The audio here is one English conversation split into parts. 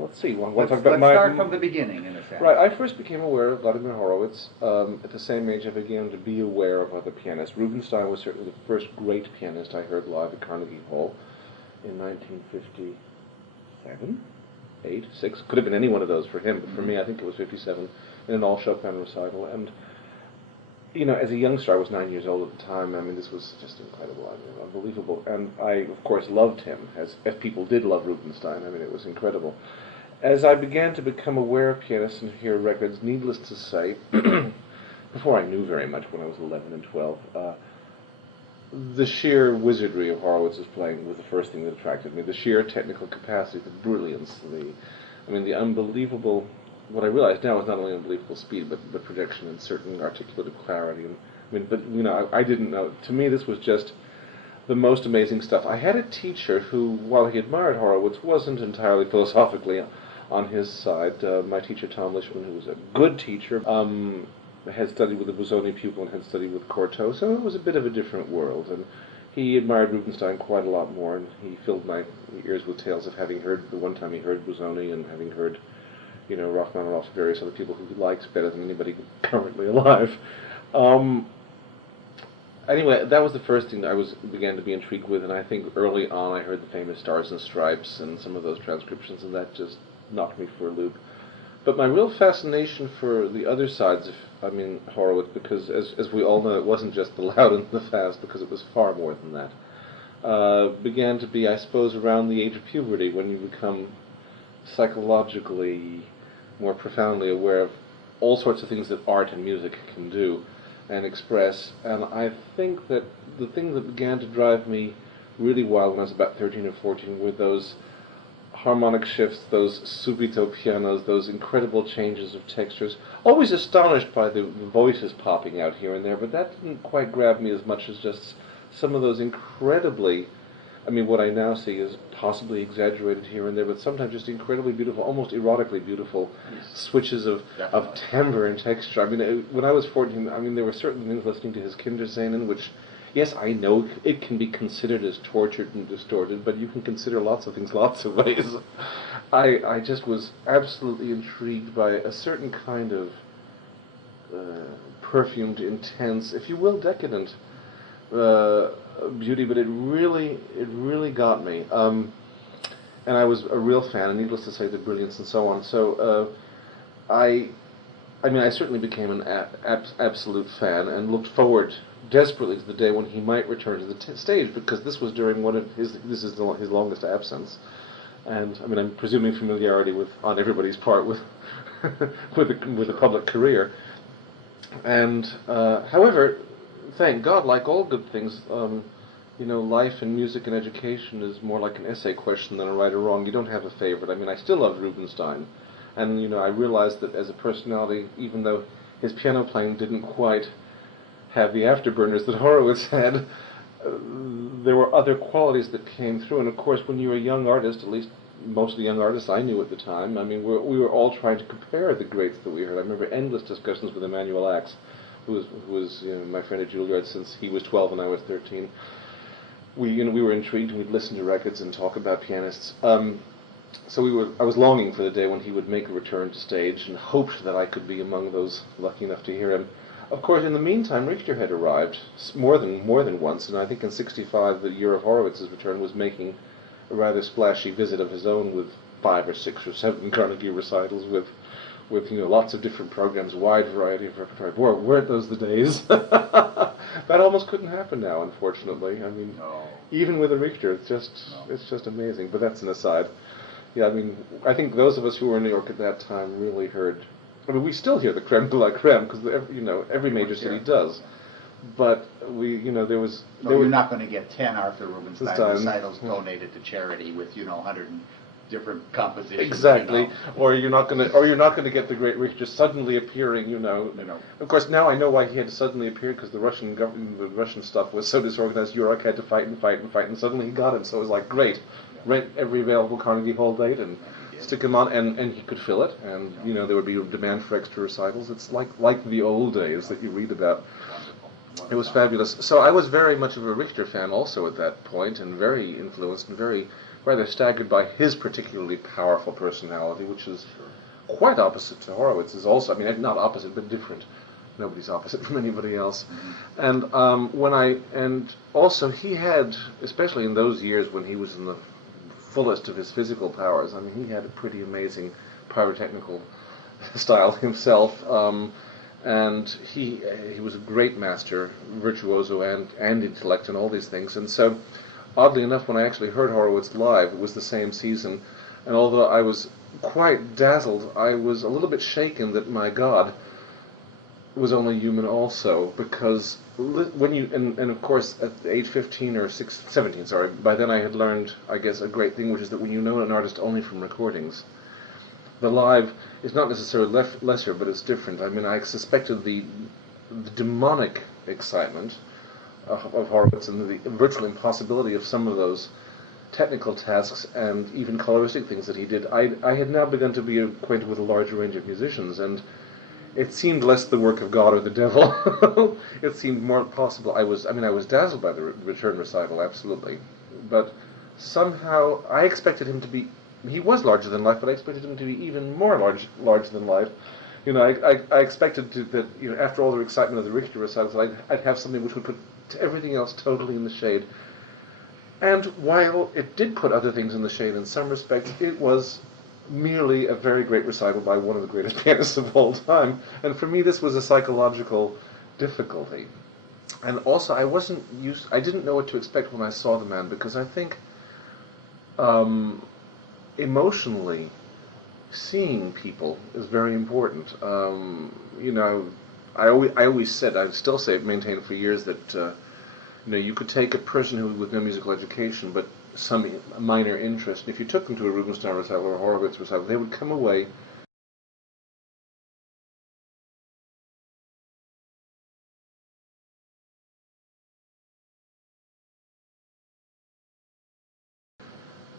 let's see. Let's start from the beginning, in a sense. Right. I first became aware of Vladimir Horowitz at the same age I began to be aware of other pianists. Rubinstein was certainly the first great pianist I heard live at Carnegie Hall in 1957, 8, 6. Could have been any one of those for him, but for me, I think it was 57 in an all-Chopin recital. And you know, as a youngster, I was 9 years old at the time. I mean, this was just incredible, I mean, unbelievable. And I, of course, loved him, as people did love Rubinstein. I mean, it was incredible. As I began to become aware of pianists and hear records, needless to say, before I knew very much when I was 11 and 12, the sheer wizardry of Horowitz's playing was the first thing that attracted me. The sheer technical capacity, the brilliance, the unbelievable. What I realize now is not only unbelievable speed, but projection and certain articulative clarity. I didn't know. To me, this was just the most amazing stuff. I had a teacher who, while he admired Horowitz, wasn't entirely philosophically on his side. My teacher, Tom Lishman, who was a good teacher, had studied with the Busoni pupil and had studied with Cortot, so it was a bit of a different world. And he admired Rubinstein quite a lot more, and he filled my ears with tales of having heard, the one time he heard Busoni and having heard Rachmaninoff, various other people who he likes better than anybody currently alive. Anyway, that was the first thing I began to be intrigued with, and I think early on I heard the famous Stars and Stripes and some of those transcriptions, and that just knocked me for a loop. But my real fascination for the other sides of, Horowitz, because as we all know, it wasn't just the loud and the fast, because it was far more than that, began to be, I suppose, around the age of puberty, when you become psychologically more profoundly aware of all sorts of things that art and music can do and express. And I think that the thing that began to drive me really wild when I was about 13 or 14 were those harmonic shifts, those subito pianos, those incredible changes of textures. Always astonished by the voices popping out here and there, but that didn't quite grab me as much as just some of those incredibly, what I now see is possibly exaggerated here and there, but sometimes just incredibly beautiful, almost erotically beautiful switches of timbre and texture. When I was 14, there were certain things listening to his Kinderscenen, which, yes, I know it can be considered as tortured and distorted, but you can consider lots of things lots of ways. I just was absolutely intrigued by a certain kind of perfumed, intense, if you will, decadent beauty, but it really got me. And I was a real fan, and needless to say, the brilliance and so on. So I certainly became an absolute fan and looked forward desperately to the day when he might return to the stage, because this was during his longest absence. And I'm presuming familiarity on everybody's part with with a public career. And however, thank God, like all good things, life and music and education is more like an essay question than a right or wrong. You don't have a favorite. I still loved Rubinstein. And, I realized that as a personality, even though his piano playing didn't quite have the afterburners that Horowitz had, there were other qualities that came through. And, of course, when you're a young artist, at least most of the young artists I knew at the time, we were all trying to compare the greats that we heard. I remember endless discussions with Emanuel Ax, who was my friend at Juilliard since he was 12 and I was 13. We were intrigued, and we'd listen to records and talk about pianists. So I was longing for the day when he would make a return to stage, and hoped that I could be among those lucky enough to hear him. Of course, in the meantime, Richter had arrived more than once, and I think in '65, the year of Horowitz's return, was making a rather splashy visit of his own with 5 or 6 or 7 Carnegie recitals with lots of different programs, wide variety of repertoire. Boy, weren't those the days? That almost couldn't happen now, unfortunately. No. Even with a Richter, it's just amazing. But that's an aside. Yeah, I think those of us who were in New York at that time really heard. We still hear the creme de la creme, because every major city does. But there was. You're not going to get 10 Arthur Rubinstein recitals donated to charity with 100 different compositions. Exactly. Or you're not going to get the great Richter suddenly appearing. Of course, now I know why he had to suddenly appear, because the Russian government, the Russian stuff was so disorganized. Yurok had to fight, and suddenly he got him. So it was like, great, rent every available Carnegie Hall date and stick him on, and he could fill it. And there would be a demand for extra recitals. It's like the old days that you read about. It was fabulous. So I was very much of a Richter fan also at that point, and very influenced and very rather staggered by his particularly powerful personality, which is quite opposite to Horowitz. Is also, I mean, not opposite, but different. Nobody's opposite from anybody else. And and also he had, especially in those years when he was in the fullest of his physical powers, I mean, he had a pretty amazing pyrotechnical style himself. And he was a great master, virtuoso and intellect and all these things. And so, oddly enough, when I actually heard Horowitz live, it was the same season, and although I was quite dazzled, I was a little bit shaken that my God was only human also, because when you, and of course at age 15 or 17, sorry, by then I had learned, I guess, a great thing, which is that when you know an artist only from recordings, the live is not necessarily lesser, but it's different. I mean, I suspected the demonic excitement of Horowitz and the virtual impossibility of some of those technical tasks and even coloristic things that he did. I had now begun to be acquainted with a larger range of musicians, and it seemed less the work of God or the devil. It seemed more possible. I was dazzled by the return recital, absolutely, but somehow I expected him to be. He was larger than life, but I expected him to be even more larger than life. You know, I expected that, you know, after all the excitement of the Richter recitals, I'd have something which would put everything else totally in the shade. And while it did put other things in the shade in some respects, it was merely a very great recital by one of the greatest pianists of all time. And for me, this was a psychological difficulty. And also, I didn't know what to expect when I saw the man, because I think emotionally, seeing people is very important. You know, I always said, I still say, maintained for years that you know, you could take a person who with no musical education but some minor interest, and if you took them to a Rubinstein recital or a Horowitz recital, they would come away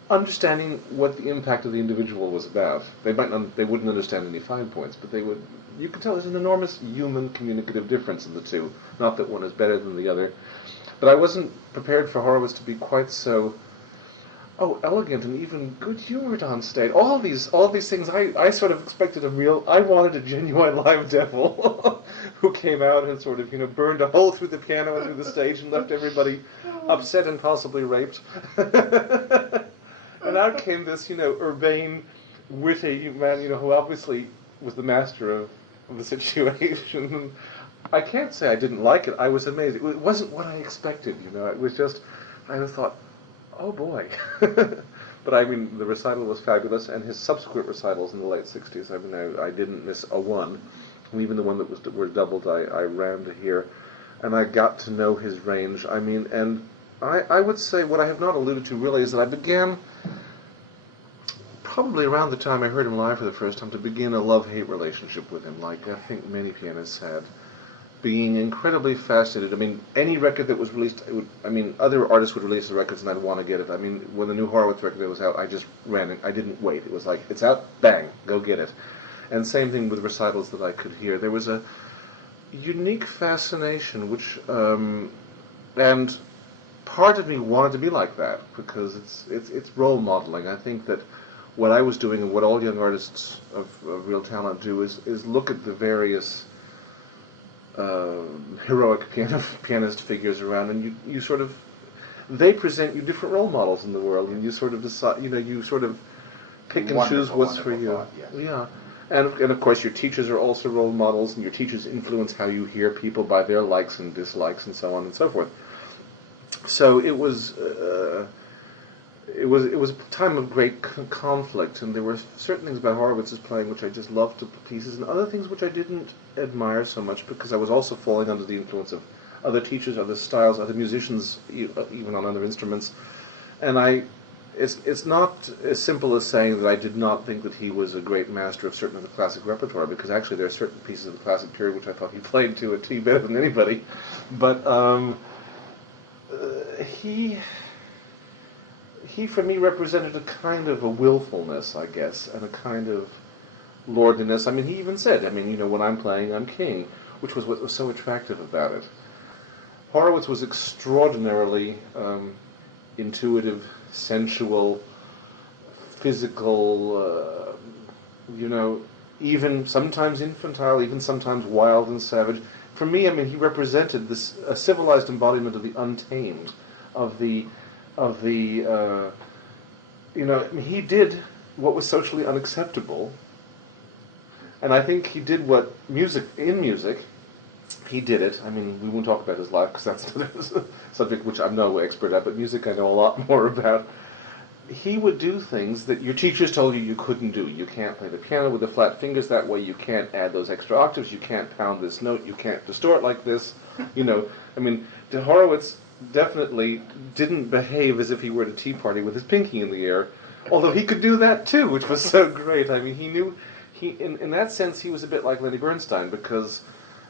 understanding what the impact of the individual was about. They wouldn't understand any fine points, but they would. You could tell there's an enormous human communicative difference in the two. Not that one is better than the other, but I wasn't prepared for Horowitz to be quite so, elegant and even good-humored on stage. All these things. I sort of expected I wanted a genuine live devil who came out and sort of, you know, burned a hole through the piano and through the stage and left everybody upset and possibly raped. And out came this, you know, urbane, witty man, you know, who obviously was the master of the situation. I can't say I didn't like it. I was amazed. It wasn't what I expected, you know. It was just, I just thought, oh boy. But I mean, the recital was fabulous, and his subsequent recitals in the late 60s, I mean, I didn't miss a one. And even the one that were doubled, I ran to hear. And I got to know his range. I mean, and I would say what I have not alluded to really is that I began, probably around the time I heard him live for the first time, to begin a love-hate relationship with him, like I think many pianists had, being incredibly fascinated. I mean, any record that was released, other artists would release the records and I'd want to get it. I mean, when the new Horowitz record was out, I just ran it. I didn't wait. It was like, it's out, bang, go get it. And same thing with recitals that I could hear. There was a unique fascination, which, and part of me wanted to be like that, because it's role modeling. I think that what I was doing and what all young artists of real talent do is look at the various heroic pianist figures around, and you sort of, they present you different role models in the world, and you sort of decide, you know, you sort of pick and choose what's for you. Thought, yes. Yeah. And of course your teachers are also role models, and your teachers influence how you hear people by their likes and dislikes and so on and so forth. So it was a time of great conflict, and there were certain things about Horowitz's playing which I just loved to pieces, and other things which I didn't admire so much, because I was also falling under the influence of other teachers, other styles, other musicians, even on other instruments. And it's not as simple as saying that I did not think that he was a great master of certain of the classic repertoire, because actually there are certain pieces of the classic period which I thought he played to a T better than anybody. But he for me represented a kind of a willfulness, I guess, and a kind of lordliness. I mean, he even said, I mean, you know, when I'm playing, I'm king, which was what was so attractive about it. Horowitz was extraordinarily intuitive, sensual, physical, even sometimes infantile, even sometimes wild and savage. For me, I mean, he represented this a civilized embodiment of the untamed, he did what was socially unacceptable, and I think he did what music, he did it. I mean, we won't talk about his life because that's a subject which I'm no expert at, but music I know a lot more about. He would do things that your teachers told you couldn't do. You can't play the piano with the flat fingers that way. You can't add those extra octaves. You can't pound this note. You can't distort like this. I mean, Horowitz definitely didn't behave as if he were at a tea party with his pinky in the air, although he could do that too, which was so great. I mean, he knew, in that sense, he was a bit like Lenny Bernstein because,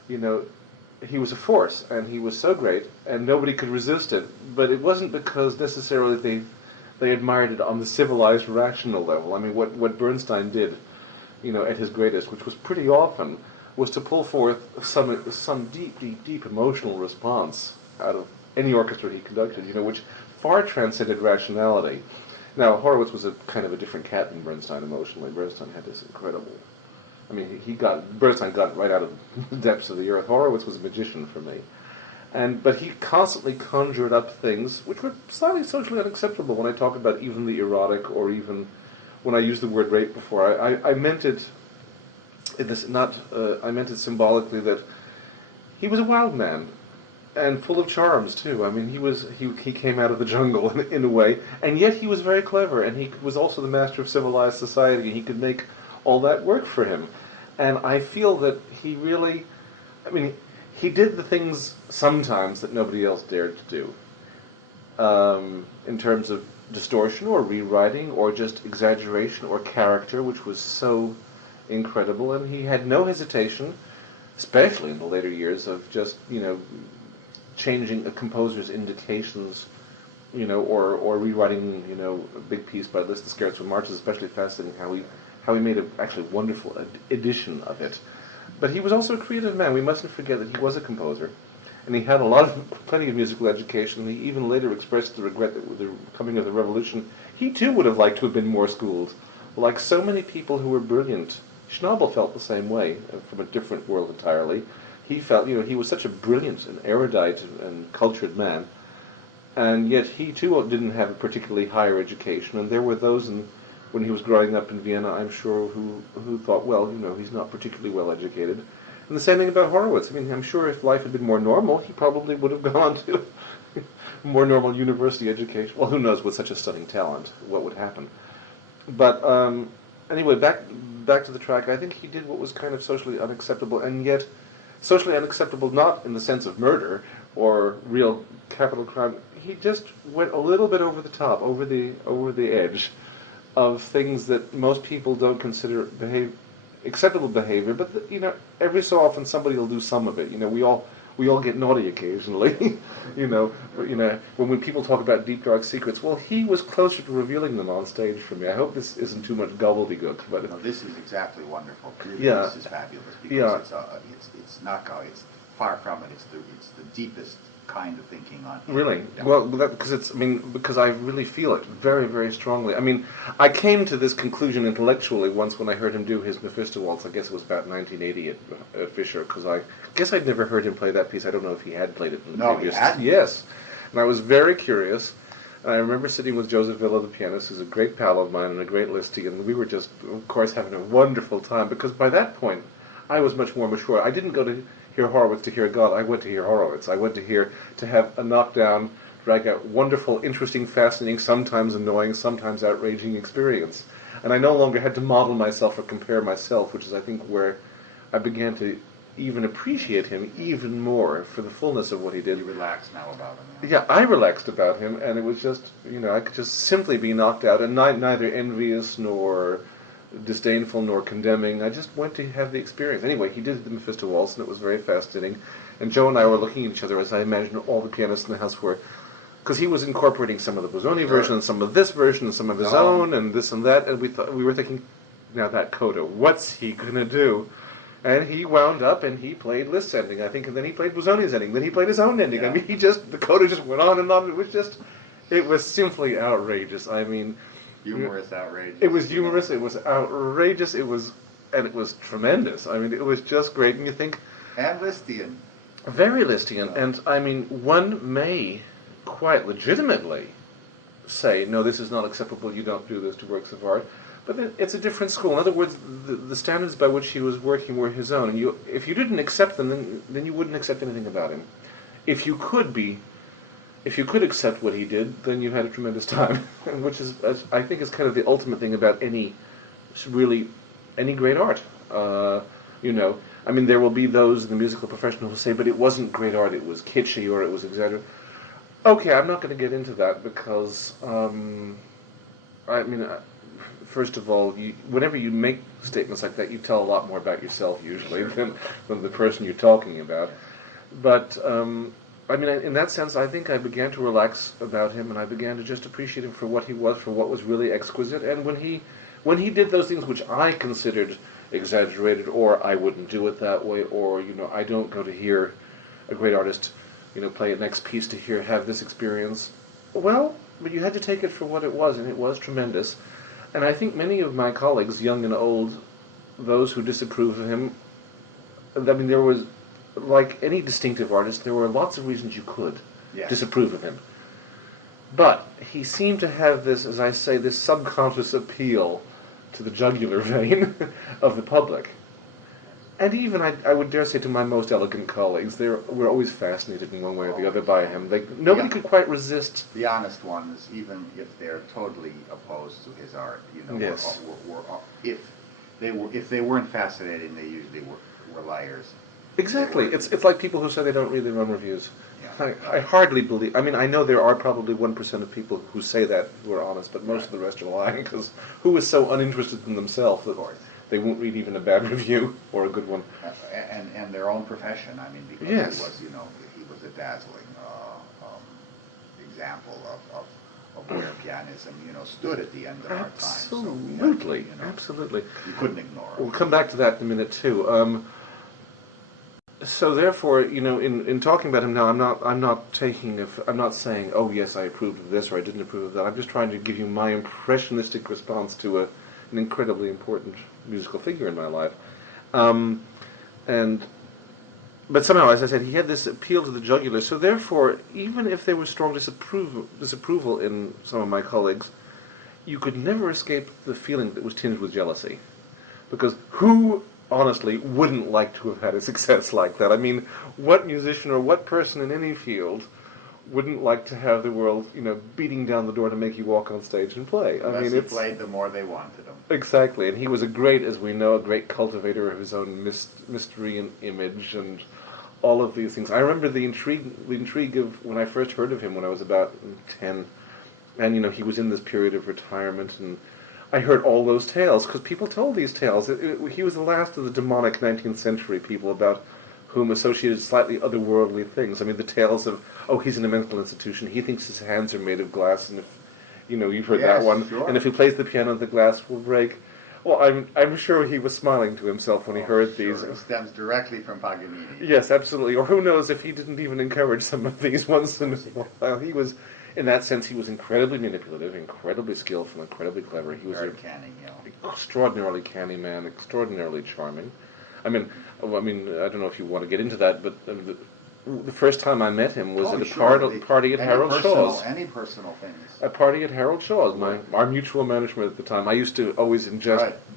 he was a force, and he was so great, and nobody could resist it. But it wasn't because necessarily they admired it on the civilized, rational level. I mean, what Bernstein did, at his greatest, which was pretty often, was to pull forth some deep emotional response out of any orchestra he conducted, which far transcended rationality. Now, Horowitz was a kind of a different cat than Bernstein emotionally. Bernstein had this incredible... I mean, Bernstein got right out of the depths of the earth. Horowitz was a magician for me. But he constantly conjured up things which were slightly socially unacceptable when I talk about even the erotic, or even when I used the word rape before. I meant it I meant it symbolically that he was a wild man and full of charms too. I mean, he came out of the jungle in a way, and yet he was very clever, and he was also the master of civilized society, and he could make all that work for him. And I feel that he really, he did the things sometimes that nobody else dared to do, in terms of distortion or rewriting or just exaggeration or character, which was so incredible. And he had no hesitation, especially in the later years, of just, changing a composer's indications, or rewriting, a big piece by Liszt, the Scherzo and Marches. Especially fascinating how he made a actually wonderful edition of it. But he was also a creative man. We mustn't forget that he was a composer, and he had plenty of musical education. He even later expressed the regret that with the coming of the revolution, he too would have liked to have been more schooled. Like so many people who were brilliant, Schnabel felt the same way, from a different world entirely. He felt, he was such a brilliant and erudite and cultured man, and yet he too didn't have a particularly higher education, and there were those when he was growing up in Vienna, I'm sure, who thought, well, he's not particularly well educated. And the same thing about Horowitz. I mean, I'm sure if life had been more normal, he probably would have gone to more normal university education. Well, who knows, with such a stunning talent, what would happen. But anyway, back to the track. I think he did what was kind of socially unacceptable, and yet socially unacceptable not in the sense of murder or real capital crime. He just went a little bit over the top, over the edge of things that most people don't consider acceptable behavior, but every so often somebody will do some of it. We all get naughty occasionally. When people talk about deep dark secrets, well, he was closer to revealing them on stage for me. I hope this isn't too much gobbledygook, but no, this is exactly wonderful. Yeah, this is fabulous because it's not it's far from it. It's the deepest kind of thinking on him. Really? Yeah. Well, because I really feel it very, very strongly. I mean, I came to this conclusion intellectually once when I heard him do his Mephisto Waltz. I guess it was about 1980 at Fisher, because I guess I'd never heard him play that piece. I don't know if he had played it in the previous... No, he hadn't. Yes. And I was very curious. And I remember sitting with Joseph Villa, the pianist, who's a great pal of mine and a great listie, and we were just, of course, having a wonderful time, because by that point, I was much more mature. I didn't go to hear Horowitz to hear God. I went to hear Horowitz. I went to have a knockdown, drag out, wonderful, interesting, fascinating, sometimes annoying, sometimes outraging experience. And I no longer had to model myself or compare myself, which is, I think, where I began to even appreciate him even more for the fullness of what he did. You relax now about him. Yeah, I relaxed about him, and it was just, I could just simply be knocked out, and neither envious nor disdainful nor condemning. I just went to have the experience. Anyway, he did the Mephisto Waltz, and it was very fascinating. And Joe and I were looking at each other, as I imagine all the pianists in the house were, because he was incorporating some of the Busoni version, and some of this version, and some of his own, and this and that, and we were thinking, now that coda, what's he going to do? And he wound up, and he played Liszt's ending, I think, and then he played Busoni's ending, then he played his own ending. Yeah. I mean, the coda just went on and on. It was simply outrageous. I mean, Humorous, outrageous. It was humorous. It was outrageous. It was tremendous. I mean, it was just great. And you think, and Lisztian. Very Lisztian. And I mean, one may quite legitimately say, no, this is not acceptable. You don't do this to works of art. But it's a different school. In other words, the standards by which he was working were his own. And if you didn't accept them, then you wouldn't accept anything about him. If you could accept what he did, then you had a tremendous time, which is, I think, is kind of the ultimate thing about any great art. I mean, there will be those in the musical profession who say, but it wasn't great art, it was kitschy or it was exaggerated. Okay, I'm not going to get into that because, first of all, whenever you make statements like that, you tell a lot more about yourself usually than the person you're talking about. But in that sense, I think I began to relax about him, and I began to just appreciate him for what he was, for what was really exquisite. And when he did those things which I considered exaggerated, or I wouldn't do it that way, or I don't go to hear a great artist, play a next piece to have this experience. Well, but you had to take it for what it was, and it was tremendous. And I think many of my colleagues, young and old, those who disapprove of him, there was, like any distinctive artist, there were lots of reasons you could disapprove of him. But he seemed to have this, as I say, this subconscious appeal to the jugular vein of the public. And even, I would dare say, to my most elegant colleagues, they were always fascinated in one way or the other by him. Nobody could quite resist. The honest ones, even if they're totally opposed to his art, yes. if they weren't fascinating, they usually were liars. Exactly. It's like people who say they don't read their own reviews. Yeah. I hardly believe. I know there are probably 1% of people who say that who are honest, but most of the rest are lying, because who is so uninterested in themselves that they won't read even a bad review or a good one. And their own profession. Because yes. he was a dazzling example of where pianism, stood at the end of our time. Absolutely, absolutely. You couldn't ignore it. We'll come back to that in a minute too. So therefore, in talking about him now, I'm not saying, oh yes, I approved of this or I didn't approve of that. I'm just trying to give you my impressionistic response to an incredibly important musical figure in my life. But somehow, as I said, he had this appeal to the jugular. So therefore, even if there was strong disapproval in some of my colleagues, you could never escape the feeling that was tinged with jealousy. Because who, honestly, wouldn't like to have had a success like that? What musician or what person in any field wouldn't like to have the world, beating down the door to make you walk on stage and play? He played, the more they wanted him. Exactly, and he was a great cultivator of his own mystery and image and all of these things. I remember the intrigue of when I first heard of him when I was about 10, and he was in this period of retirement, and I heard all those tales, because people told these tales. He was the last of the demonic 19th century people about whom associated slightly otherworldly things. The tales of, he's in a mental institution, he thinks his hands are made of glass, and if, you've heard that one, sure. And if he plays the piano, the glass will break. Well, I'm sure he was smiling to himself when he heard these. It stems directly from Paganini. Yes, absolutely. Or who knows if he didn't even encourage some of these once in a while. He was, in that sense, he was incredibly manipulative, incredibly skillful, incredibly clever. He was very canny, extraordinarily canny man, extraordinarily charming. I don't know if you want to get into that, but the first time I met him was at a party at Harold Shaw's. Any personal things. A party at Harold Shaw's, our mutual management at the time. I used to always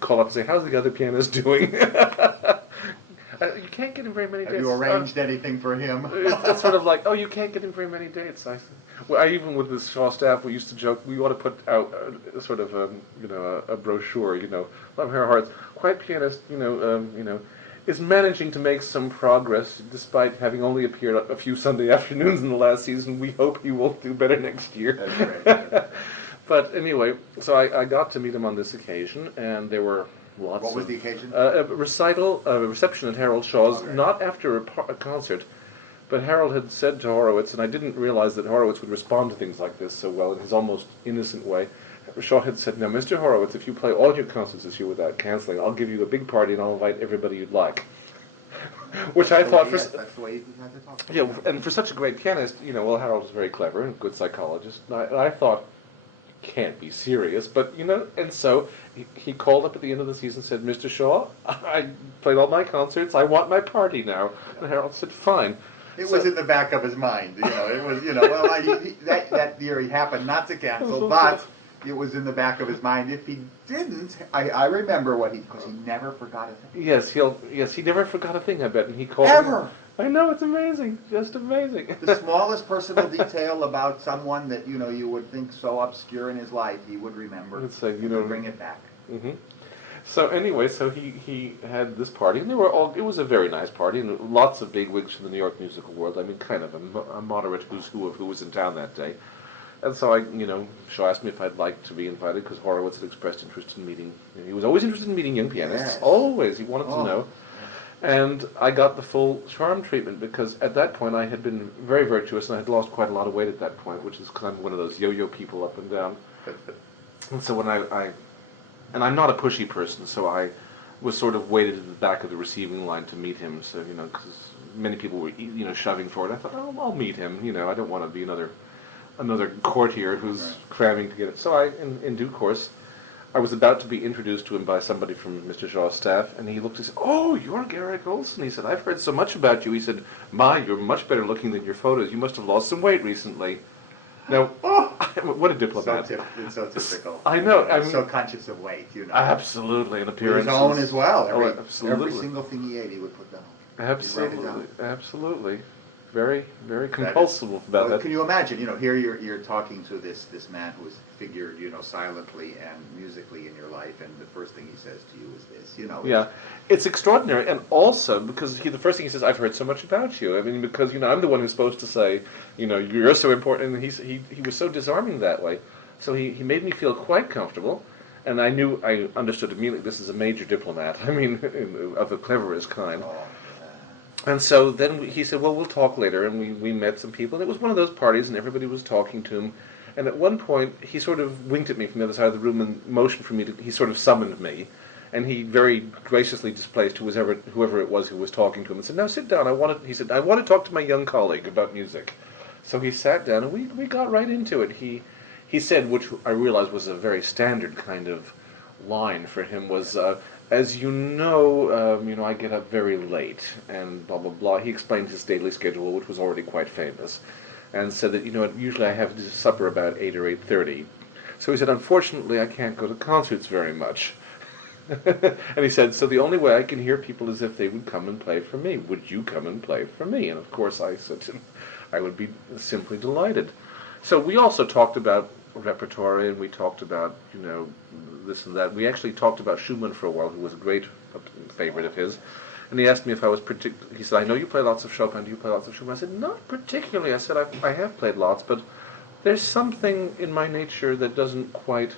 call up and say, how's the other pianist doing? You can't get him very many dates. Have you arranged anything for him? It's sort of like, you can't get him very many dates. Even with the Shaw staff, we used to joke, we ought to put out a brochure, Love Her Hearts. Quiet pianist, is managing to make some progress despite having only appeared a few Sunday afternoons in the last season. We hope he will do better next year. That's right. But anyway, so I got to meet him on this occasion, and there were lots. What was the occasion? A reception at Harold Shaw's, not after a concert, but Harold had said to Horowitz, and I didn't realize that Horowitz would respond to things like this so well in his almost innocent way. Shaw had said, now, Mr. Horowitz, if you play all your concerts this year without cancelling, I'll give you a big party and I'll invite everybody you'd like. Which I thought... That's the way you had to talk. And for such a great pianist, Harold was very clever and a good psychologist. And I thought, can't be serious, but, and so he called up at the end of the season and said, Mr. Shaw, I played all my concerts, I want my party now. And Harold said, fine. It was in the back of his mind, it was, that year he happened not to cancel, but it was in the back of his mind. If he didn't, I remember because he never forgot a thing. Yes, he never forgot a thing, I bet, and he called Ever! I know, it's amazing, just amazing. The smallest personal detail about someone that, you would think so obscure in his life, he would remember. It's like, bring it back. Mm-hmm. So anyway, he had this party, and it was a very nice party, and lots of bigwigs from the New York musical world. I mean, kind of a moderate who's who of who was in town that day. And so Shaw asked me if I'd like to be invited, because Horowitz had expressed interest in meeting. He was always interested in meeting young pianists. Yes. Always, he wanted to know. And I got the full charm treatment, because at that point I had been very virtuous, and I had lost quite a lot of weight at that point, which is kind of one of those yo-yo people up and down. And so when and I'm not a pushy person, so I was sort of waited at the back of the receiving line to meet him. So because many people were shoving forward, I thought, I'll meet him. I don't want to be another courtier who's cramming to get it. So in due course, I was about to be introduced to him by somebody from Mr. Shaw's staff, and he looked and said, "Oh, you're Garrick Ohlsson." He said, "I've heard so much about you." He said, "You're much better looking than your photos. You must have lost some weight recently." Now, what a diplomat. It's so typical. I know. I'm so conscious of weight, Absolutely, an appearance. His own as well. Absolutely. Every single thing he ate, he would put down. Absolutely. Very, very compulsive about that. Can you imagine? Here you're talking to this man who has figured, silently and musically in your life, and the first thing he says to you is this. Yeah, it's extraordinary, and also because the first thing he says, "I've heard so much about you." I mean, because I'm the one who's supposed to say, you're so important, and he was so disarming that way. So he made me feel quite comfortable, and I understood immediately this is a major diplomat. I mean, of the cleverest kind. And so then he said, "Well, we'll talk later," and we met some people, and it was one of those parties, and everybody was talking to him. And at one point, he sort of winked at me from the other side of the room and motioned for me he sort of summoned me. And he very graciously displaced whoever it was who was talking to him and said, "Now sit down, he said, I want to talk to my young colleague about music." So he sat down, and we got right into it. He said, which I realized was a very standard kind of line for him, was, "As you know, I get up very late," and blah, blah, blah. He explained his daily schedule, which was already quite famous, and said that, usually I have supper about 8 or 8:30. So he said, "Unfortunately, I can't go to concerts very much." And he said, "So the only way I can hear people is if they would come and play for me. Would you come and play for me?" And of course I said to him, I would be simply delighted. So we also talked about repertoire, and we talked about, this and that. We actually talked about Schumann for a while, who was a great favorite of his. And he asked me if I was he said, "I know you play lots of Chopin. Do you play lots of Schumann?" I said, "Not particularly." I said, I have played lots, but there's something in my nature that doesn't quite...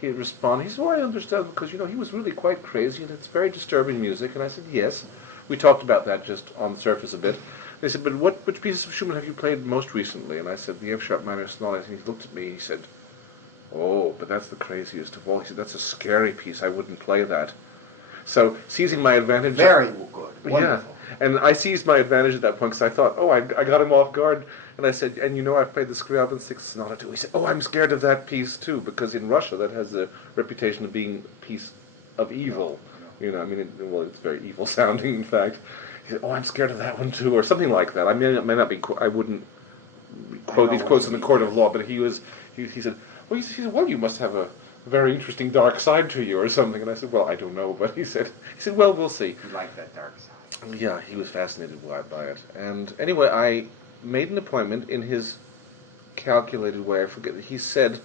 He responded. He said, "Oh, I understand, because, he was really quite crazy, and it's very disturbing music." And I said, "Yes." We talked about that just on the surface a bit. They said, "But which pieces of Schumann have you played most recently?" And I said, "The F-sharp minor sonata." And he looked at me, he said, "Oh, but that's the craziest of all." He said, "That's a scary piece. I wouldn't play that." So, seizing my advantage... Very good. Wonderful. Yeah. And I seized my advantage at that point, because I thought, I got him off guard. And I said, "And I've played the Scriabin Sixth Sonata too." He said, "Oh, I'm scared of that piece too, because in Russia that has the reputation of being a piece of evil." It's very evil sounding, in fact. He said, "Oh, I'm scared of that one too," or something like that. I may not be, I wouldn't quote these quotes in the court of law, but he said, "Well, you must have a very interesting dark side to you," or something. And I said, "Well, I don't know," but he said, "Well, we'll see." You like that dark side. Yeah, he was fascinated by it. And anyway, I made an appointment in his calculated way. I forget. He said,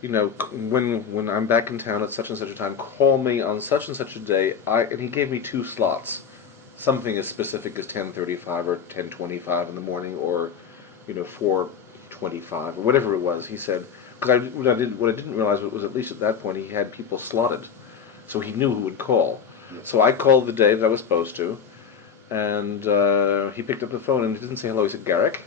when I'm back in town at such and such a time, call me on such and such a day. And he gave me 2 slots, something as specific as 10:35 or 10:25 in the morning, or 4:25 or whatever it was. He said, because what I didn't realize was, at least at that point, he had people slotted, so he knew who would call. Yes. So I called the day that I was supposed to, and he picked up the phone, and he didn't say hello. He said, "Garrick."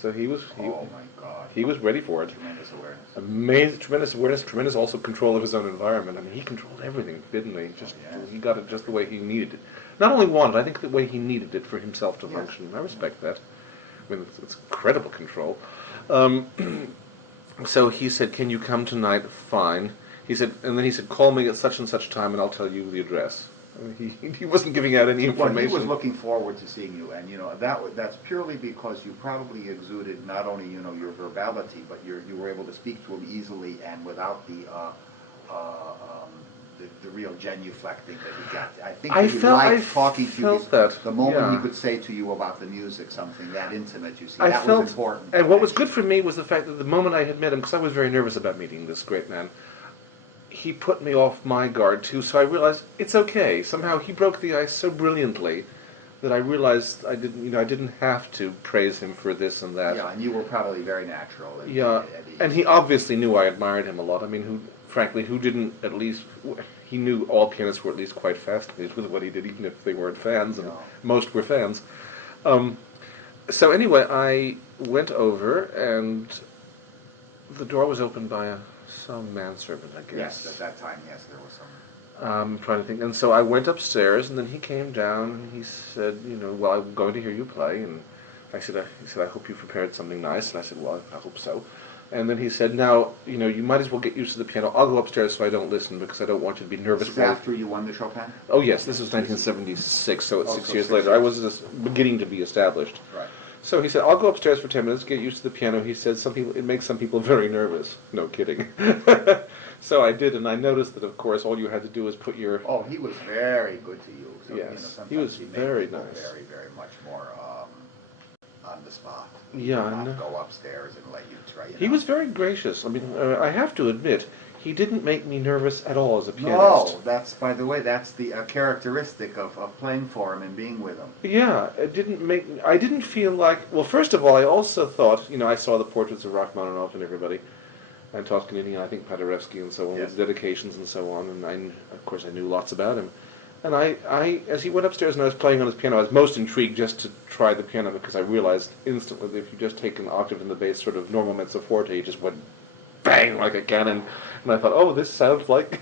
So he was. Oh my God! He was ready for it. Tremendous awareness. Amazing, tremendous awareness, tremendous also control of his own environment. I mean, he controlled everything, didn't he? He got it just the way he needed it. Not only wanted, I think the way he needed it for himself to function. I respect that. I mean, it's incredible control. So he said, "Can you come tonight?" Fine. He said, and then he said, "Call me at such and such time, and I'll tell you the address." I mean, he wasn't giving out any information. Well, he was looking forward to seeing you, and that's purely because you probably exuded not only your verbality, but you were able to speak to him easily and without the real genuflecting that he got. I think he liked talking to you. The moment he could say to you about the music something that intimate, you see, that was important. And what was good for me was the fact that the moment I had met him, because I was very nervous about meeting this great man, he put me off my guard too, so I realized it's okay. Somehow he broke the ice so brilliantly that I realized I didn't have to praise him for this and that. Yeah, and you were probably very natural. And he obviously knew I admired him a lot. I mean, who didn't at least... He knew all pianists were at least quite fascinated with what he did, even if they weren't fans, and most were fans. So anyway, I went over, and the door was opened by some manservant, I guess. Yes, at that time, yes, there was some. I'm trying to think. And so I went upstairs, and then he came down, and he said, well, I'm going to hear you play. And he said, I hope you prepared something nice. And I said, well, I hope so. And then he said, now, you might as well get used to the piano. I'll go upstairs so I don't listen, because I don't want you to be nervous. This is after you won the Chopin? Oh, yes, this was 1976, so it's 6 years later. I was just beginning to be established. Right. So he said, I'll go upstairs for 10 minutes, get used to the piano. He said, it makes some people very nervous. No kidding. So I did, and I noticed that, of course, all you had to do was put your... Oh, he was very good to you. So, yes, he was very nice. Very, very much more on the spot. Yeah, not go upstairs and let you try. He was very gracious. I mean, I have to admit, he didn't make me nervous at all as a pianist. No, that's, by the way, that's the characteristic of playing for him and being with him. Yeah, I didn't feel like... Well, first of all, I also thought, I saw the portraits of Rachmaninoff and everybody, and Toscanini, and I think Paderewski and so on, with dedications and so on, and of course I knew lots about him. And I, as he went upstairs and I was playing on his piano, I was most intrigued just to try the piano, because I realized instantly that if you just take an octave in the bass, sort of normal mezzo forte, he just went bang like a cannon. And I thought, oh, this sounds like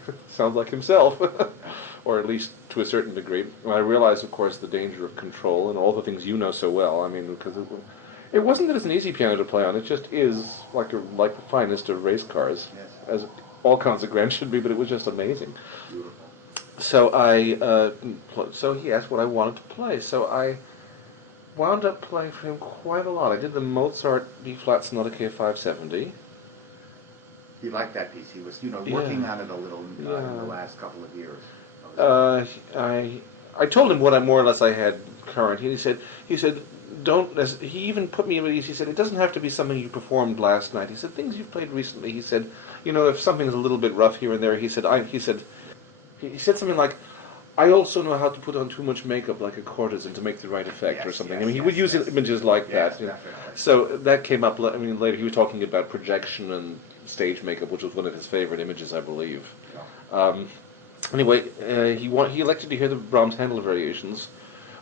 himself, or at least to a certain degree. And I realized, of course, the danger of control and all the things you know so well. I mean, because it wasn't that it's an easy piano to play on. It just is like the finest of race cars, as all Consagrants should be. But it was just amazing. Beautiful. So so he asked what I wanted to play. So I wound up playing for him quite a lot. I did the Mozart B-flat Sonata K570. He liked that piece. He was, working on it a little in the last couple of years. I told him what I more or less I had current. He said, don't. He even put me at ease. He said, it doesn't have to be something you performed last night. He said, things you've played recently. He said, if something's a little bit rough here and there. He said something like, I also know how to put on too much makeup like a courtesan to make the right effect or something. He would use images like that. So that came up, later. He was talking about projection and stage makeup, which was one of his favorite images, I believe. Anyway, he elected to hear the Brahms Handel variations,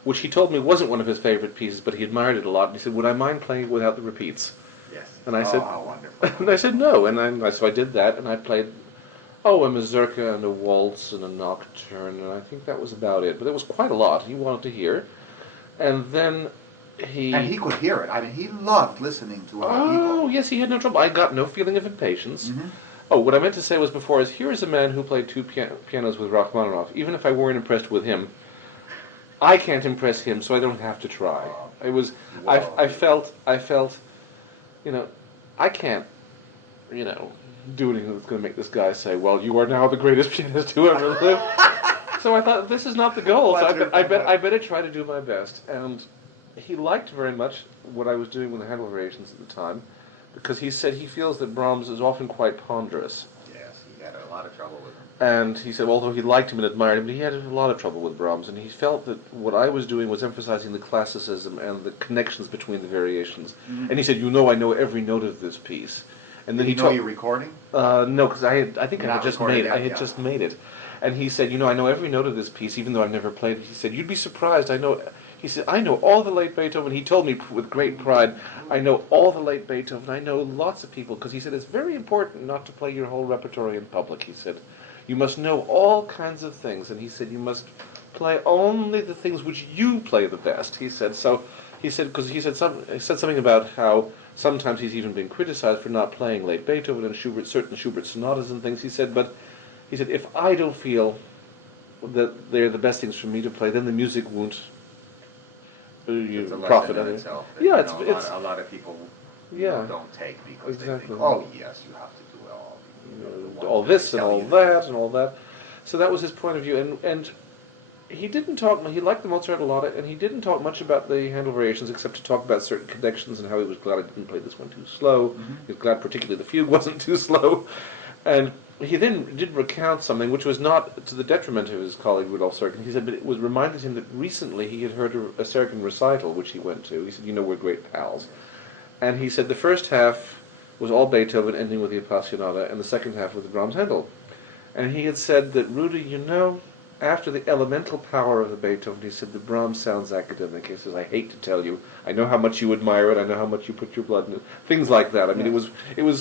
which he told me wasn't one of his favorite pieces, but he admired it a lot. And he said, would I mind playing without the repeats? Yes. And I said, how wonderful. And I said no. And so I did that, and I played... a mazurka and a waltz and a nocturne, and I think that was about it. But it was quite a lot he wanted to hear. And then he... And he could hear it. I mean, he loved listening to other people. Oh, yes, he had no trouble. I got no feeling of impatience. Mm-hmm. Oh, what I meant to say was before is, here is a man who played two pianos with Rachmaninoff. Even if I weren't impressed with him, I can't impress him, so I don't have to try. It was... I felt, I can't, do anything that's going to make this guy say, well, you are now the greatest pianist who ever lived. So I thought, this is not the goal. So I better try to do my best. And he liked very much what I was doing with the Handel variations at the time, because he said he feels that Brahms is often quite ponderous. Yes, he had a lot of trouble with him. And he said, although he liked him and admired him, he had a lot of trouble with Brahms, and he felt that what I was doing was emphasizing the classicism and the connections between the variations. Mm-hmm. And he said, I know every note of this piece. And then he told you recording? No, because I had just made it. And he said, I know every note of this piece, even though I've never played it. He said, you'd be surprised. He said, I know all the late Beethoven. He told me with great pride, I know all the late Beethoven. I know lots of people, because he said, it's very important not to play your whole repertoire in public. He said, you must know all kinds of things. And he said, you must play only the things which you play the best. He said, so He said, because he said something about how sometimes he's even been criticized for not playing late Beethoven and certain Schubert sonatas and things. He said, if I don't feel that they're the best things for me to play, then the music won't It's a profit lesson in of it. itself. That, Yeah, it's a lot of people don't take because they think, oh yes, you have to do all this and all that and all that. So that was his point of view, and he didn't talk. He liked the Mozart a lot, and he didn't talk much about the Handel variations, except to talk about certain connections and how he was glad I didn't play this one too slow. Mm-hmm. He was glad, particularly the fugue wasn't too slow, and he then did recount something which was not to the detriment of his colleague Rudolf Serkin. He said, but it was reminded him that recently he had heard a Serkin recital which he went to. He said, we're great pals, and he said the first half was all Beethoven, ending with the Appassionata, and the second half with the Brahms Handel. And he had said that, Rudy, after the elemental power of the Beethoven, he said, the Brahms sounds academic. He says, I hate to tell you, I know how much you admire it, I know how much you put your blood in it, things like that. I mean, it was,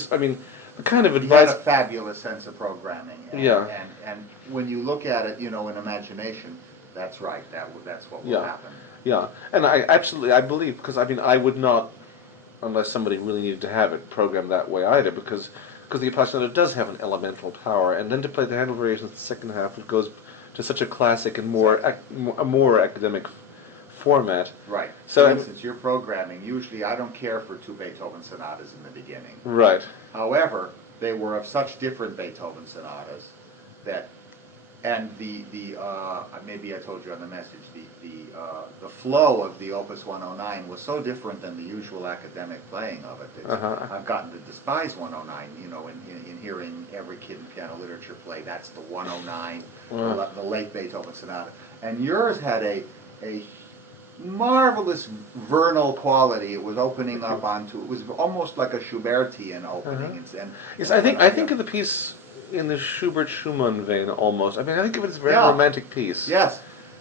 the kind of advice... He had a fabulous sense of programming. And when you look at it, in imagination, that's right, that's what will happen. Yeah, and I believe, because, I would not, unless somebody really needed to have it programmed that way either, because the Appassionata does have an elemental power, and then to play the Handel variations in the second half, it goes to such a classic and a more academic format. Right. So, for instance, your programming, usually I don't care for two Beethoven sonatas in the beginning. Right. However, they were of such different Beethoven sonatas that, and maybe I told you on the message, the flow of the Opus 109 was so different than the usual academic playing of it. I've gotten to despise 109, in hearing every kid in piano literature play, that's the 109, the late Beethoven sonata. And yours had a marvelous vernal quality. It was opening up onto, it was almost like a Schubertian opening. Yes, I think of the piece in the Schubert-Schumann vein almost. I think of it as a very romantic piece. Yes,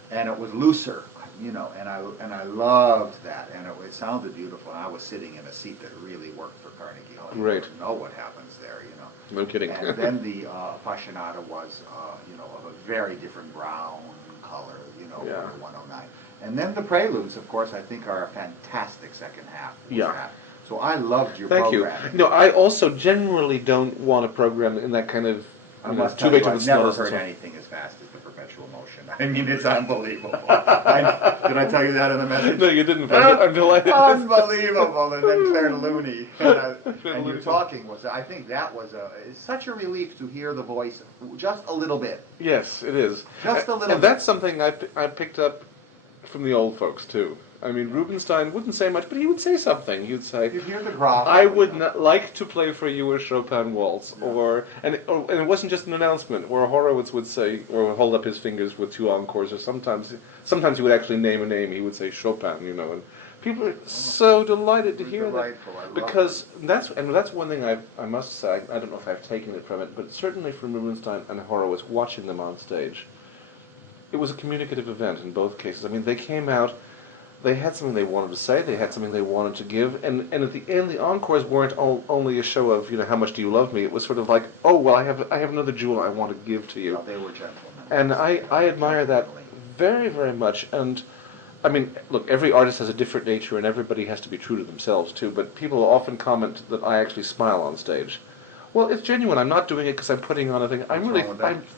and it was looser, and I loved that, and it sounded beautiful. And I was sitting in a seat that really worked for Carnegie Hall. Great. You don't know what happens there, No kidding. And then the Appassionata was, of a very different brown color, for 109. And then the preludes, of course, I think are a fantastic second half. So I loved your programming. Thank you. I also generally don't want to program in that kind of two Beethoven sonatas. I've never heard anything as fast as the Perpetual Motion. It's unbelievable. Did I tell you that in the message? No, you didn't. I'm delighted. Unbelievable. And then Claire Looney and you talking I think that was it's such a relief to hear the voice just a little bit. Yes, it is. Just a little bit. And that's something I picked up from the old folks too. Rubinstein wouldn't say much, but he would say something. He would say, "You hear the growl." I would not like to play for you a Chopin waltz, and it wasn't just an announcement. Where Horowitz would say, or would hold up his fingers with two encores, or sometimes he would actually name a name. He would say Chopin, and people are so delighted to hear that, because that's one thing I must say. I don't know if I've taken it from it, but certainly from Rubinstein and Horowitz, watching them on stage, it was a communicative event in both cases. They came out. They had something they wanted to say. They had something they wanted to give, and at the end, the encores weren't only a show of how much do you love me. It was sort of like, oh well, I have another jewel I want to give to you. No, they were gentlemen. And I admire that very, very much. And look, every artist has a different nature, and everybody has to be true to themselves too. But people often comment that I actually smile on stage. Well, it's genuine. I'm not doing it because I'm putting on a thing. I'm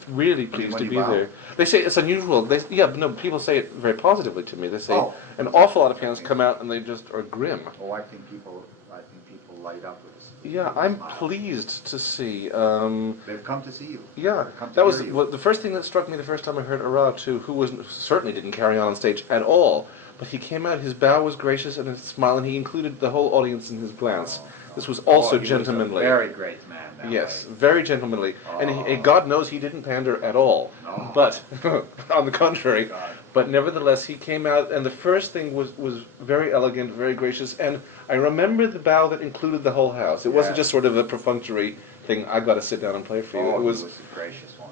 really pleased to be there. They say it's unusual. People say it very positively to me. They say an awful lot of pianists come out and they just are grim. Oh, I think people light up with this. Yeah, I'm pleased to see. They've come to see you. Yeah, that was the first thing that struck me the first time I heard Arad too, who certainly didn't carry on stage at all. But he came out. His bow was gracious and his smile, and he included the whole audience in his glance. This was also gentlemanly. Was a very great man. Yes, very gentlemanly. And God knows he didn't pander at all. No. But, on the contrary. But nevertheless, he came out, and the first thing was very elegant, very gracious. And I remember the bow that included the whole house. It wasn't just sort of a perfunctory thing, I've got to sit down and play for you. It was a gracious one.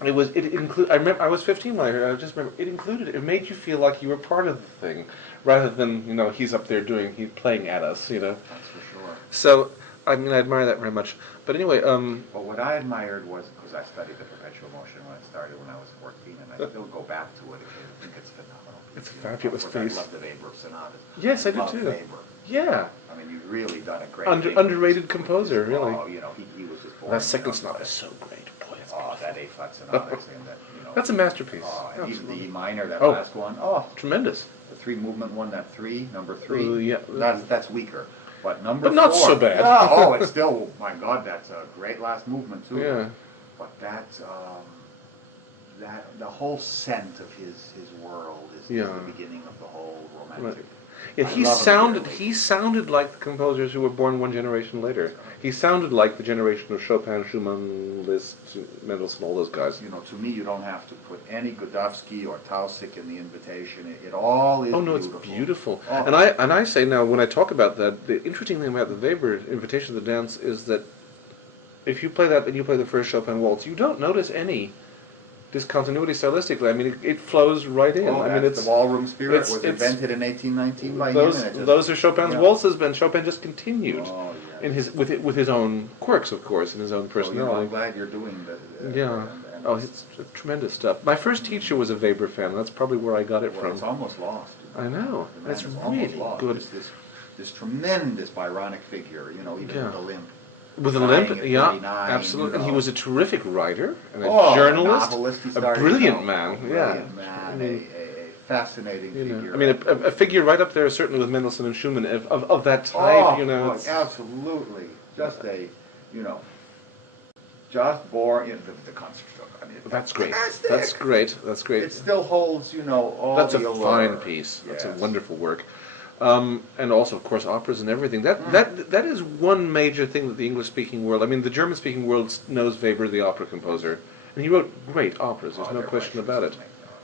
I remember I was 15 when I heard it. I just remember it made you feel like you were part of the thing, rather than he's up there he's playing at us. That's for sure. So I admire that very much. But anyway, Well, what I admired was, because I studied the Perpetual Motion when I started when I was 14, and I still go back to it again. I think it's phenomenal. It's a fabulous Of course, piece. I love the Weber sonatas. Yes, I do Love too. Weber. Yeah. I mean, you've really done a great thing. Underrated composer, really. Oh, you know, he was just born. That second sonata is so great. Boy, it's Oh, that A-flat sonata, and that, you know. That's a masterpiece. Oh, and even the Absolutely. E minor, that Oh. last one. Oh, Tremendous. the three-movement one, that number three. Yeah. That's weaker. But number But not 4. so bad. Oh, it's still, my God, that's a great last movement, too. Yeah. But that the whole scent of his world is Yeah. the beginning of the whole romantic. Right. Yeah, I love him dearly. he sounded like the composers who were born one generation later. He sounded like the generation of Chopin, Schumann, Liszt, Mendelssohn, all those guys. You know, to me, you don't have to put any Godowsky or Tausig in the invitation. It all is Oh no, beautiful. it's beautiful. Oh. And I say now, when I talk about that, the interesting thing about the Weber Invitation to the Dance is that if you play that and you play the first Chopin waltz, you don't notice any discontinuity stylistically. I mean, it flows right in. Oh, I mean, that's it's the ballroom spirit it's- was it's- invented in 1819 by him. And it just, those are Chopin's yeah. waltzes, and Chopin just continued Oh, yeah. in his with his own quirks, of course, and his own So, you know, I'm personality. glad you're doing that. Yeah. Oh, it's tremendous stuff. My first teacher was a Weber fan. That's probably where I got it Well, from. it's almost lost. I know. The man It's is almost really lost. good. This tremendous Byronic figure, you know, even Yeah. with a limp. With a Dying limp, at yeah, 39, absolutely. you And he know. was a terrific writer and a Oh, journalist, novelist, he a started, brilliant you know, man. a Yeah, brilliant man, I mean, a fascinating you know, figure. I mean, a figure right up there, certainly with Mendelssohn and Schumann of that type. Oh, you know, boy, it's- absolutely. Just you know, just born in the concert. I mean, that's great. fantastic. That's great. That's great. It still holds, you know, all That's the a allure. fine piece. That's a Yes. wonderful work. And also, of course, operas and everything. That is one major thing that the English-speaking world. I mean, the German-speaking world knows Weber, the opera composer, and he wrote great operas. There's Oh, no they're question precious. about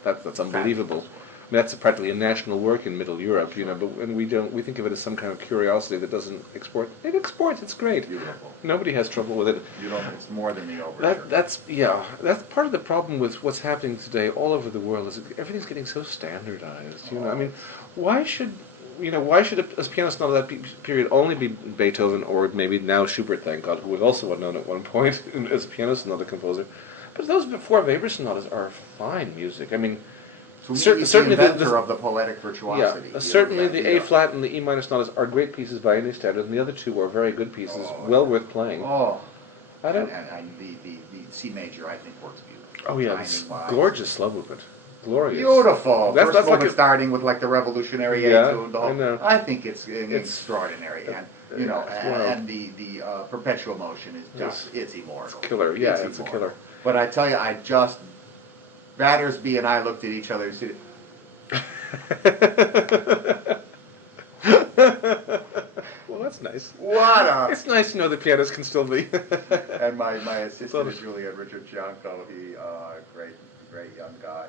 it. That's unbelievable. I mean, that's practically a national work in Middle Europe, you know. But when we think of it as some kind of curiosity that doesn't export. It exports. It's great. Beautiful. Nobody has trouble with it. You know, it's more than the overture. That's part of the problem with what's happening today all over the world is that everything's getting so standardized. You know, I mean, why should a pianist not of that period only be Beethoven or maybe now Schubert, thank God, who was also unknown at one point as a pianist, not a composer. But those before Weber sonatas are fine music. I mean, To me, certainly he's the the inventor of the poetic virtuosity. yeah, certainly the idea. A flat and the E minor sonatas are great pieces by any standard, and the other two are very good pieces, well worth playing. Oh, I don't. and the C major, I think, works beautifully. Oh yeah, it's Timing-wise. gorgeous slow movement, glorious. Beautiful. That's First like moment a- starting with like the revolutionary Yeah, etude. The whole, I know. I think it's extraordinary, and you know, Wow. and the perpetual motion is just it's immortal. Killer, yeah, it's a immortal. killer. But I tell you, Battersby and I looked at each other and said, Well, that's nice. "What a!" It's nice to know the pianist can still be. And my assistant Well, is Julian Richard Gianco. He great young guy.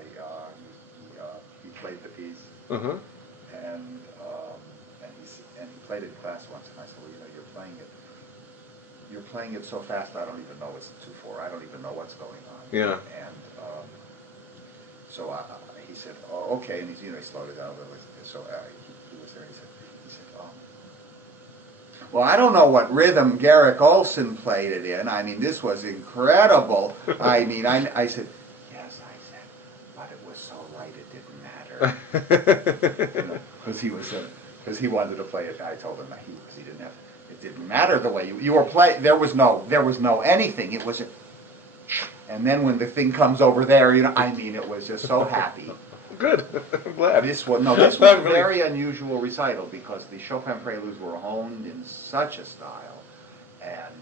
He played the piece, Uh-huh. and he played it in class once. And I said, well, you know, you're playing it so fast. I don't even know it's 2/4. I don't even know what's going on. Yeah. And so he said, oh, okay. And he slowed it down a little. So he was there. He said, well, I don't know what rhythm Garrick Ohlsson played it in. I mean, this was incredible. I mean, I said, yes, I said, but it was so right it didn't matter. Because he wanted to play it. I told him he didn't have. It didn't matter the way you were playing. There was no anything. It was. And then when the thing comes over there, you know, I mean, it was just so happy. Good. I'm glad. This was a very unusual recital because the Chopin preludes were honed in such a style, and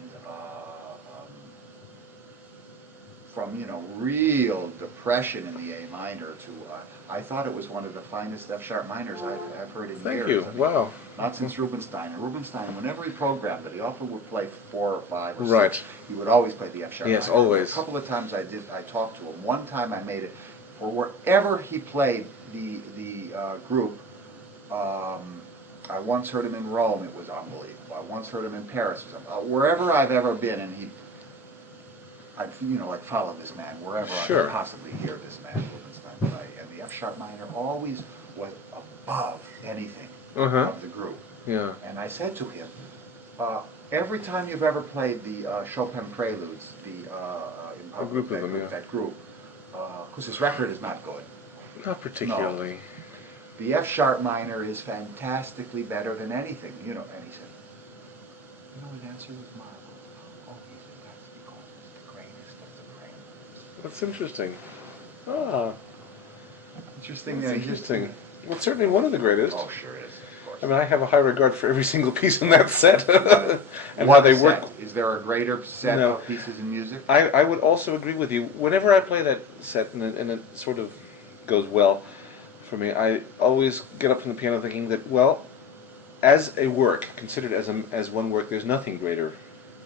from real depression in the A minor to I thought it was one of the finest F sharp minors I've heard in years. Thank you. I mean, Wow. not since Rubinstein. And Rubinstein, whenever he programmed it, he often would play 4 or 5 or 6. Right. He would always play the F sharp Yes, minor. always. A couple of times I talked to him. One time I made it for wherever he played the group. I once heard him in Rome. It was unbelievable. I once heard him in Paris. Wherever I've ever been, and I'd follow this man wherever I Sure. could possibly hear this man Rubinstein play. And the F sharp minor always was above anything Uh-huh. of the group. Yeah. And I said to him, every time you've ever played the Chopin preludes, in group of them, yeah. that group, because his record is not good. Not particularly. The F sharp minor is fantastically better than anything, you know. And he said, you know, his answer was marvelous. Oh, he said, that's because it's the greatest of the great. That's interesting. Ah, Interesting. that's interesting. Well, it's certainly one of the greatest. Oh, sure is. Of course. I mean, I have a high regard for every single piece in that set, and What how they set? work. Is there a greater set No. of pieces in music? I would also agree with you. Whenever I play that set, and it sort of goes well for me, I always get up from the piano thinking that, well, as a work, considered as one work, there's nothing greater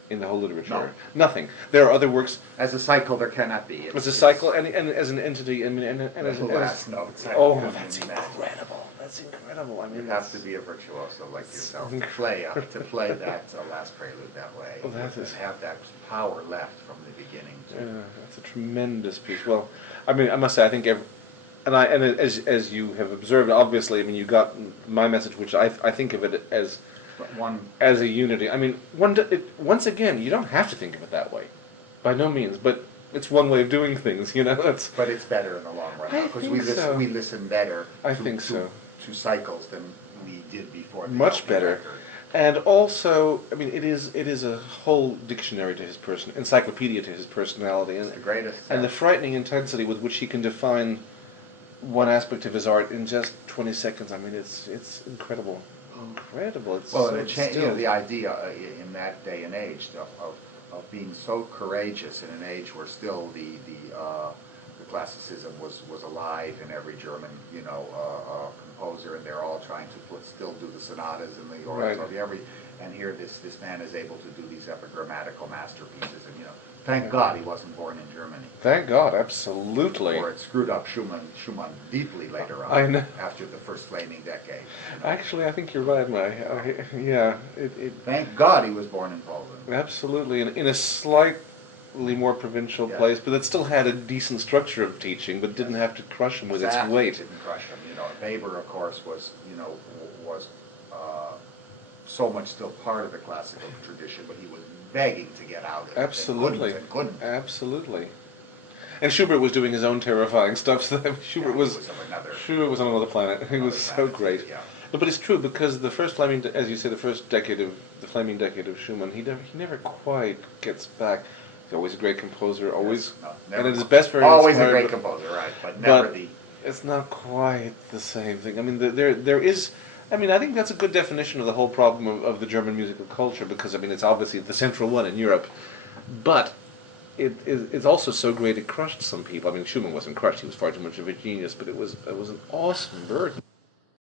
in the whole literature. No. Nothing. There are other works As a cycle, there cannot be. as a cycle, and as an entity, and as the an... last notes. Oh, that's incredible. That's incredible. I mean, You have to be a virtuoso like yourself to incredible. play that last prelude that way. Oh, that is- And have that power left from the beginning. Yeah, that's a tremendous piece. Well, I mean, I must say, I think as you have observed, obviously, I mean, you got my message, which I think of it as But one, a unity. I mean, once again, you don't have to think of it that way, by no means. But it's one way of doing things, you know. but it's better in the long run I because think so. we listen better. I think so. To cycles than we did before. The Much LP better. record. And also, I mean, it is a whole dictionary to his person, encyclopedia to his personality, It's the greatest. and the frightening intensity with which he can define one aspect of his art in just 20 seconds. I mean, it's incredible. Incredible. It's Well, so the idea in that day and age of being so courageous in an age where still the classicism was alive in every German, composer, and they're all trying to still do the sonatas and the oratory, and here this man is able to do these epigrammatical masterpieces, and thank God he wasn't born in Germany. Thank God, absolutely. Or it screwed up Schumann deeply later on, I know. after the first flaming decade. Actually, I think you're right, yeah. Thank God he was born in Poland. Absolutely, in a slightly more provincial Yes. place, but that still had a decent structure of teaching, but didn't have to crush him with its Exactly, weight. didn't crush him. Weber, of course, was so much still part of the classical tradition, but he was begging to get out of it. Absolutely. And couldn't. Absolutely. And Schubert was doing his own terrifying stuff. So Schubert was on another planet. He was so great. Yeah. But it's true, because the first Flaming, as you say, the first decade of the Flaming decade of Schumann, he never quite gets back. He's always a great composer, always, and at his best, very always a inspired, great but- composer, right? But never but the. it's not quite the same thing. I mean, there is. I mean, I think that's a good definition of the whole problem of the German musical culture, because I mean, it's obviously the central one in Europe, but it's also so great it crushed some people. I mean, Schumann wasn't crushed; he was far too much of a genius, but it was an awesome birth.